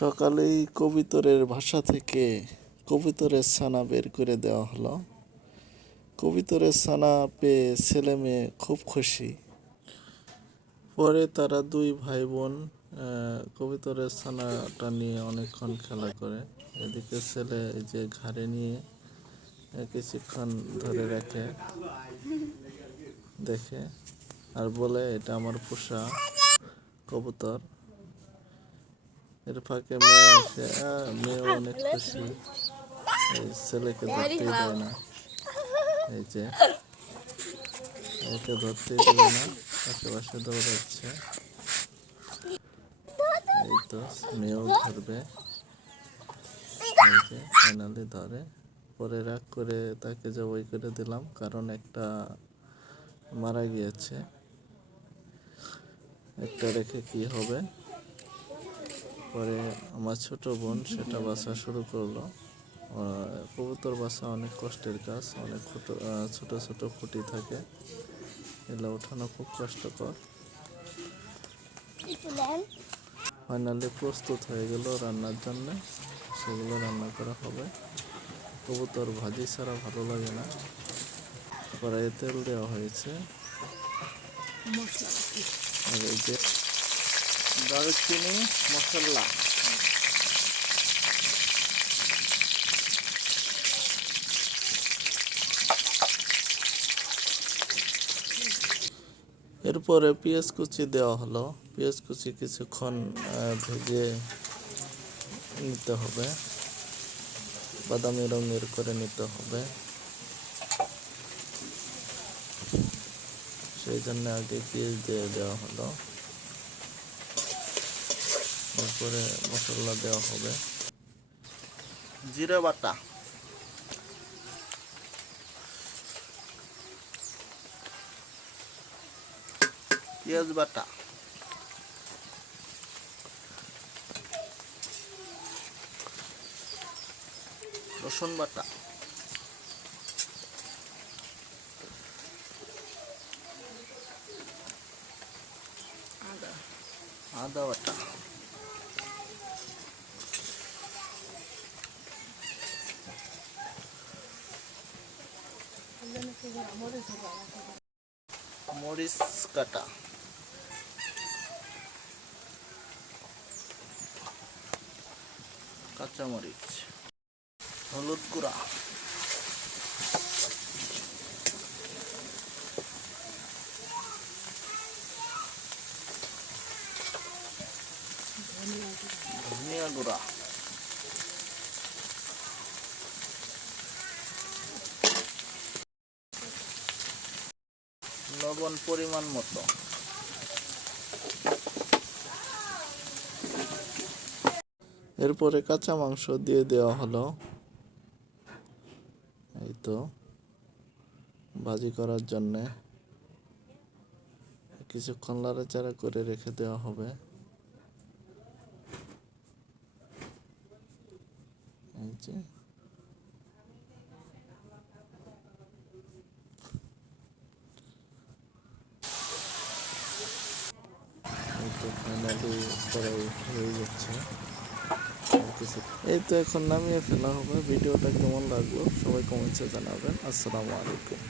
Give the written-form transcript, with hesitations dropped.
সকালেই কবুতরের বাসা থেকে কবুতরের ছানা বের করে দেওয়া হলো। কবুতরের ছানা পেয়ে ছেলে মেয়ে খুব খুশি। পরে তারা দুই ভাই বোন কবুতরের ছানাটা নিয়ে অনেকক্ষণ খেলা করে। এদিকে ছেলে এই যে ঘাড়ে নিয়ে কিছুক্ষণ ধরে রাখে, দেখে আর বলে এটা আমার পোষা কবুতর। এর ফাঁকে মেয়ে আসে, মেয়েও অনেক খুশি, এই ছেলেকে ধরতেই দেয় না। এই যে ওকে ধরতেই দেবে না, আশেপাশে দৌড়াচ্ছে। এই তো মেয়েও ধরবে, এই যে ফাইনালি ধরে। পরে রাগ করে তাকে জবাই করে দিলাম, কারণ একটা মারা গিয়েছে, একটা রেখে কি হবে। পরে আমার ছোট বোন সেটা বাছা শুরু করলো। কবুতর বাছা অনেক কষ্টের কাজ, অনেক ছোট ছোট খুঁটি থাকে, এগুলো ওঠানো খুব কষ্টকর। ফাইনালি প্রস্তুত হয়ে গেল রান্নার জন্য, সেগুলো রান্না করা হবে। কবুতর ভাজি ছাড়া ভালো লাগে না। কড়াইয়ে তেল দেওয়া হয়েছে, আর এই যে দারুচিনি মশলা, এরপরে পেঁয়াজ কুচি দেওয়া হলো। পেঁয়াজ কুচি কিছুক্ষণ ভেজে নিতে হবে, বাদামি রঙের করে নিতে হবে। সেই জন্য আগে পেঁয়াজ দিয়ে দেওয়া হলো, এরপরে মশলা দেওয়া হবে। জিরা বাটা, পেঁয়াজ বাটা, রসুন বাটা, আদা বাটা, মরিচ কাটা, কাঁচামরিচ, হলুদ গুঁড়া, ধনিয়া গুঁড়া, লবণ পরিমাণ মতো। এরপরে কাঁচা মাংস দিয়ে দেওয়া হলো, এই তো ভাজি করার জন্যে কিছুক্ষণ নাড়াচাড়া করে রেখে দেওয়া হবে। এই যে ফাইনালি কড়াই হয়ে যাচ্ছে। এই তো এখন নামিয়ে ফেলা হবে। ভিডিওটা কেমন লাগলো সবাই কমেন্টসে জানাবেন। আসসালামু আলাইকুম।